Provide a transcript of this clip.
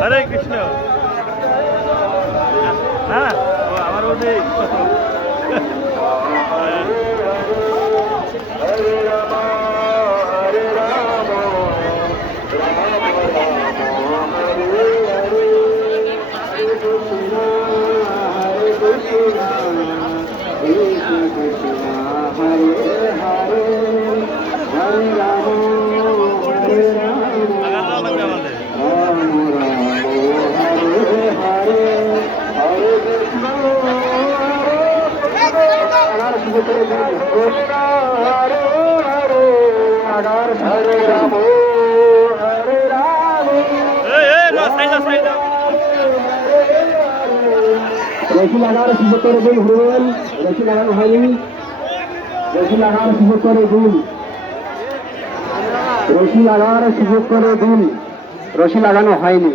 হরে কৃষ্ণ। হ্যাঁ আমার ওদি রশি লাগার সুযোগ করে দিন হরুন, রশি লাগানো হয়নি, রশি লাগার সুযোগ করে দিন, রশি লাগার সুযোগ করে দিন, রশি লাগানো হয়নি।